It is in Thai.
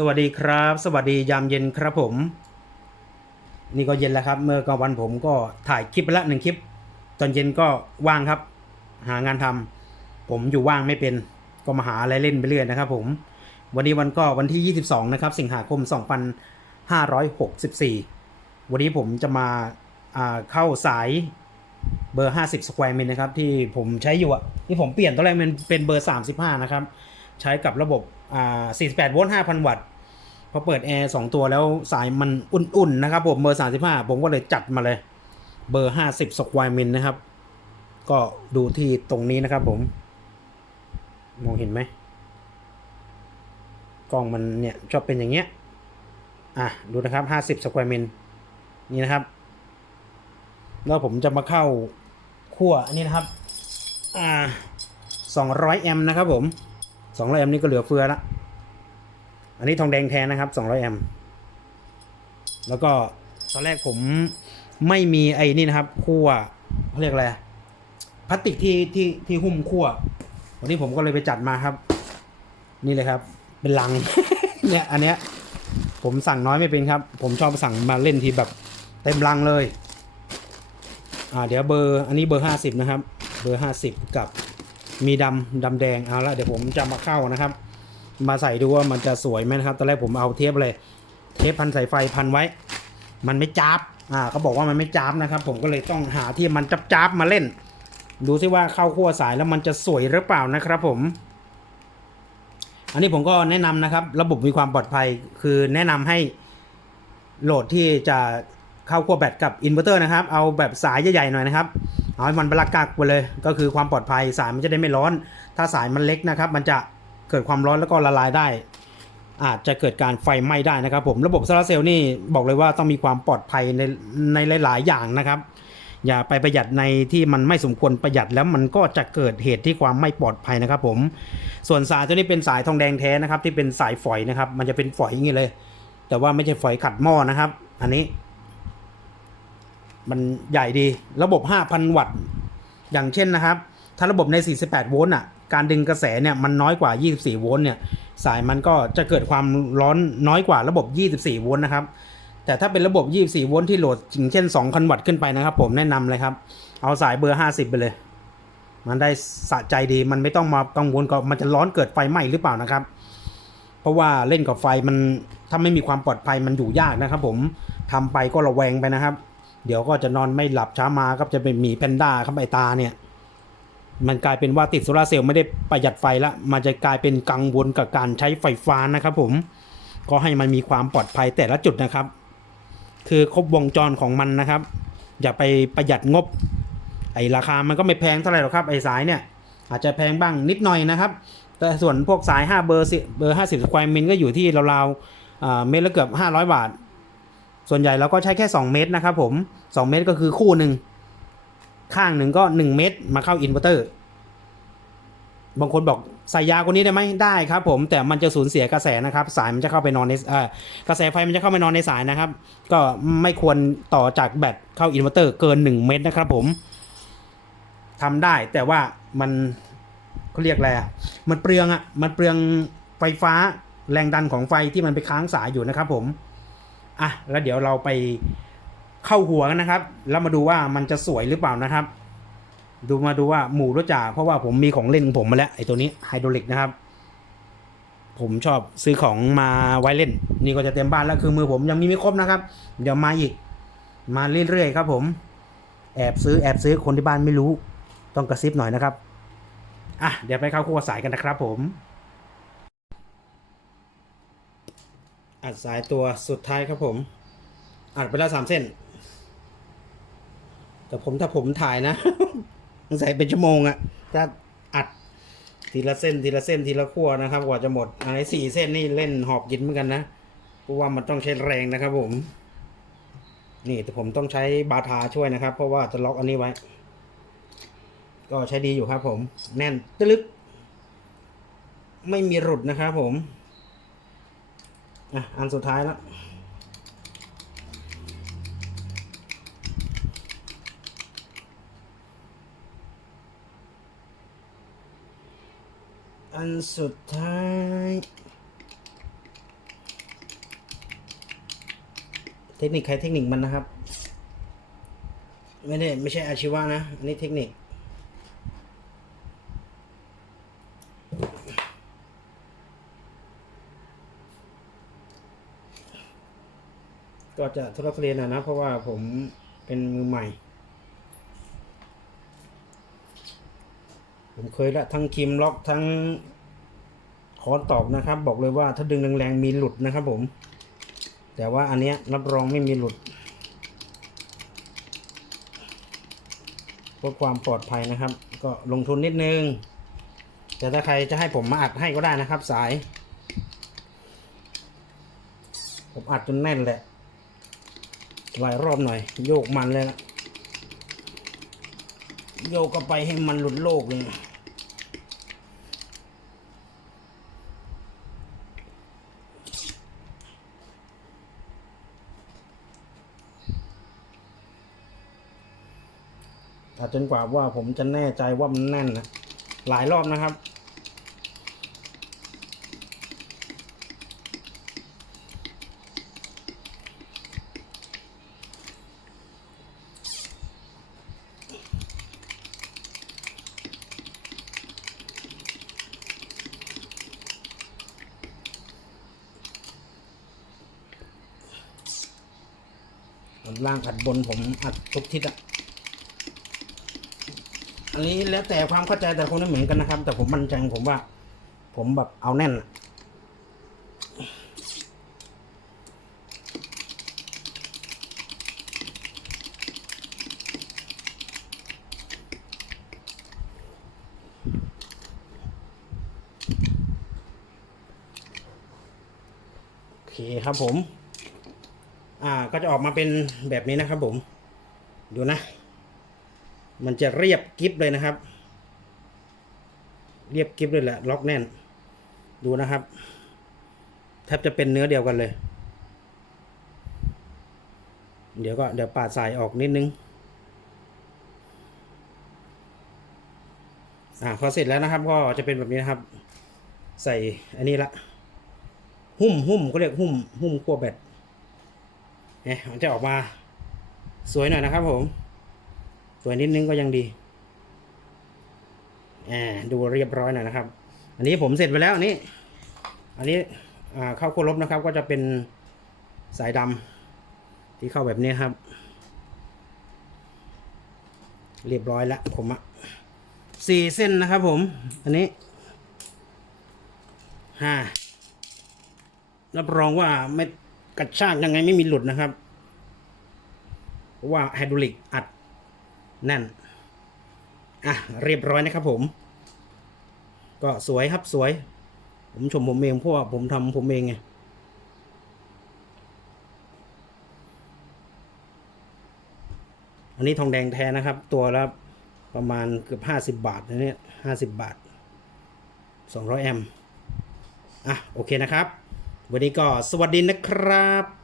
สวัสดีครับ สวัสดียามเย็นครับผม นี่ก็เย็นแล้วครับ เมื่อกลางวันผมก็ถ่ายคลิปไปละหนึ่งคลิป ตอนเย็นก็ว่างครับ หางานทำผมอยู่ว่างไม่เป็น ก็มาหาอะไรเล่นไปเรื่อยนะครับ ผม วันนี้วันก็วันที่ 22 นะครับ สิงหาคม 2564 วันนี้ผมจะมาเข้าสายเบอร์ 50 square m i นะครับ ที่ผมใช้อยู่อะที่ผมเปลี่ยนตอนแรกมันเป็นเบอร์ 35 นะครับ ใช้กับระบบอ่า48 โวลต์ 5,000 วัตต์ พอเปิดแอร์2ตัวแล้วสายมันอุ่นๆนะครับผมเบอร์35ผมก็เลยจัดมาเลย เบอร์50 square mil นนะครับ ก็ดูที่ตรงนี้นะครับผม มองเห็นไหมกล้องมันเนี่ยชอบเป็นอย่างเงี้ย อะดูนะครับ50 square mil นี่นะครับ แล้วผมจะมาเข้าขั้วอันนี้นะครับ อ่า200แอมป์นะครับผม200แอมป์นี่ก็เหลือเฟือละ อันนี้ทองแดงแท้นะครับ200แอมป์แล้วก็ตอนแรกผมไม่มีไอ้นี่นะครับขั้วเขาเรียกอะไรพลาสติกที่ที่ที่หุ้มขั้ววันนี้ผมก็เลยไปจัดมาครับ นี่เลยครับ เป็นลัง เนี่ยอันเนี้ยผมสั่งน้อยไม่เป็นครับ ผมชอบสั่งมาเล่นทีแบบเต็มลังเลย อ่าเดี๋ยวเบอร์อันนี้เบอร์ห้าสิบนะครับ เบอร์ห้าสิบกับมีดำดำแดงเอาละเดี๋ยวผมจะมาเข้านะครับ มาใส่ดูว่ามันจะสวยไหมนะครับ ตอนแรกผมเอาเทปเลย เทปพันสายไฟพันไว้ มันไม่จับอ่าเขาบอกว่ามันไม่จับนะครับ ผมก็เลยต้องหาที่มันจับจับมาเล่น ดูซิว่าเข้าขั้วสายแล้วมันจะสวยหรือเปล่านะครับผม อันนี้ผมก็แนะนำนะครับ ระบบมีความปลอดภัยคือแนะนำให้โหลดที่จะเข้าขั้วแบตกับอินเวอร์เตอร์นะครับ เอาแบบสายใหญ่ๆหน่อยนะครับเอาให้มันบลักกักไปเลย ก็คือความปลอดภัยสายมันจะได้ไม่ร้อน ถ้าสายมันเล็กนะครับ มันจะ เกิดความร้อนแล้วก็ละลายได้ อาจจะเกิดการไฟไหม้ได้นะครับ ผมระบบโซลาเซลล์นี่บอกเลยว่าต้องมีความปลอดภัยในในหลาย ๆ อย่างนะครับ อย่าไปประหยัดในที่มันไม่สมควรประหยัดแล้วมันก็จะเกิดเหตุที่ความไม่ปลอดภัยนะครับ ผมส่วนสายตัวนี้เป็นสายทองแดงแท้นะครับ ที่เป็นสายฝอยนะครับ มันจะเป็นฝอยอย่างนี้เลย แต่ว่าไม่ใช่ฝอยขัดหม้อนะครับ อันนี้ มันใหญ่ดี ระบบ 5,000 วัตต์อย่างเช่นนะครับ ถ้าระบบใน 48 โวลต์อะ การดึงกระแสเนี่ยมันน้อยกว่า 24 โวลต์เนี่ยสายมันก็จะเกิดความร้อนน้อยกว่าระบบ 24 โวลต์นะครับ แต่ถ้าเป็นระบบ 24 โวลต์ที่โหลดอย่างเช่น 2,000 วัตต์ขึ้นไปนะครับ ผมแนะนำเลยครับ เอาสายเบอร์ 50 ไปเลย มันได้สะใจดีมันไม่ต้องมากังวลกับมันจะร้อนเกิดไฟไหม้หรือเปล่านะครับ เพราะว่าเล่นกับไฟมันถ้าไม่มีความปลอดภัยมันอยู่ยากนะครับ ผมทำไปก็ระแวงไปนะครับ เดี๋ยวก็จะนอนไม่หลับช้ามาก็จะเป็นหมีแพนด้าครับไอตาเนี่ย มันกลายเป็นว่าติดโซลาเซลล์ไม่ได้ประหยัดไฟละมันจะกลายเป็นกังวลกับการใช้ไฟฟ้านะครับผมก็ให้มันมีความปลอดภัยแต่ละจุดนะครับ คือครบวงจรของมันนะครับ อย่าไปประหยัดงบ ไอราคามันก็ไม่แพงเท่าไหร่หรอกครับไอสายเนี่ยอาจจะแพงบ้างนิดหน่อยนะครับ แต่ส่วนพวกสาย 5 เบอร์เบอร์ 50สแควร์มิลก็อยู่ที่ราวๆเมตรละเกือบ 500 บาท ส่วนใหญ่เราก็ใช้แค่ 2 เมตรนะครับผม 2 เมตรก็คือคู่หนึ่ง ข้างหนึ่งก็ 1 เมตร มาเข้าอินเวอร์เตอร์ บางคนบอกใส่ยาวกว่านี้ได้ไหมได้ครับผมแต่มันจะสูญเสียกระแสนะครับ สายมันจะเข้าไปนอนในกระแสไฟมันจะเข้าไปนอนในสายนะครับ ก็ไม่ควรต่อจากแบตเข้าอินเวอร์เตอร์เกิน 1 เมตรนะครับผมทำได้แต่ว่ามันเขาเรียกอะไรมันเปลืองอะมันเปลืองไฟฟ้าแรงดันของไฟที่มันไปค้างสายอยู่นะครับผม อะ แล้วเดี๋ยวเราไป เข้าหัวกันนะครับ แล้วมาดูว่ามันจะสวยหรือเปล่านะครับ ดูมาดูว่าหมูรถจ่าเพราะว่าผมมีของเล่นของผมมาแล้วไอ้ตัวนี้ไฮดรอลิกนะครับ ผมชอบซื้อของมาไว้เล่น นี่ก็จะเต็มบ้านแล้วคือมือผมยังมีไม่ครบนะครับ เดี๋ยวมาอีก มาเรื่อยๆครับ ผม แอบซื้อแอบซื้อคนที่บ้านไม่รู้ ต้องกระซิบหน่อยนะครับอะเดี๋ยวไปเข้าคู่สายกันนะครับผมอัดสายตัวสุดท้ายครับผม อัดไปแล้วสามเส้น แต่ผมถ้าผมถ่ายนะ ใส่เป็นชั่วโมงอะถ้าอัดทีละเส้นทีละเส้นทีละขั้วนะครับ กว่าจะหมดอะไรสี่เส้นนี่เล่นหอบกินเหมือนกันนะเพราะว่ามันต้องใช้แรงนะครับ ผม นี่แต่ผมต้องใช้บาทาช่วยนะครับ เพราะว่าจะล็อกอันนี้ไว้ ก็ใช้ดีอยู่ครับ ผม แน่นตลึก ไม่มีหลุดนะครับผมอะอันสุดท้ายแล้ว อันสุดท้าย เทคนิคใครเทคนิคมันนะครับ ไม่ได้ไม่ใช่อาชีวะนะ อันนี้เทคนิค ก็จะทดลองเรียนนะนะ เพราะว่าผมเป็นมือใหม่ ผมเคยละทั้งคิมล็อกทั้งคอนตอกนะครับ บอกเลยว่าถ้าดึงแรงๆมีหลุดนะครับผม แต่ว่าอันเนี้ยรับรองไม่มีหลุดเพื่อความปลอดภัยนะครับ ก็ลงทุนนิดนึง แต่ถ้าใครจะให้ผมมาอัดให้ก็ได้นะครับ สาย ผมอัดจนแน่นแหละหลายรอบหน่อย โยกมันเลยนะโยกก็ไปให้มันหลุดโลกเลย อาจจนกว่าว่าผมจะแน่ใจว่ามันแน่นนะหลายรอบนะครับ ล่างอัดบนผมอัดทุกทิศอะ อันนี้แล้วแต่ความเข้าใจแต่คนไม่เหมือนกันนะครับ แต่ผมมั่นใจผมว่า ผมแบบเอาแน่นโอเคครับผม อ่า ก็จะออกมาเป็นแบบนี้นะครับผม ดูนะ มันจะเรียบกิฟเลยนะครับ เรียบกิฟเลยแหละล็อกแน่น ดูนะครับ แทบจะเป็นเนื้อเดียวกันเลย เดี๋ยวก็เดี๋ยวปาดสายออกนิดนึง อ่าพอเสร็จแล้วนะครับ ก็จะเป็นแบบนี้นะครับ ใส่อันนี้ละหุ้มหุ้มก็เรียกหุ้มหุ้มขั้วแบตเนี่ยมันจะออกมาสวยหน่อยนะครับผม วยนิดนึงก็ยังดีอ่าดูเรียบร้อยหน่อยนะครับ อันนี้ผมเสร็จไปแล้วอันนี้ อันนี้เข้าโคลบนะครับ ก็จะเป็นสายดำที่เข้าแบบนี้ครับ เรียบร้อยแล้วผมอะสี่เส้นนะครับผม อันนี้ห้ารับรองว่าไม่กระชากยังไงไม่มีหลุดนะครับเพราะว่าไฮดรอลิกอัด นั่น อะ เรียบร้อยนะครับผม ก็สวยครับสวย ผมชมผมเองเพราะว่าผมทำผมเองไงอันนี้ทองแดงแท้นะครับ ตัวละประมาณเกือบห้าสิบบาทนะเนี่ยห้าสิบบาทสองร้อยแอมอะ โอเคนะครับ วันนี้ก็สวัสดีนะครับ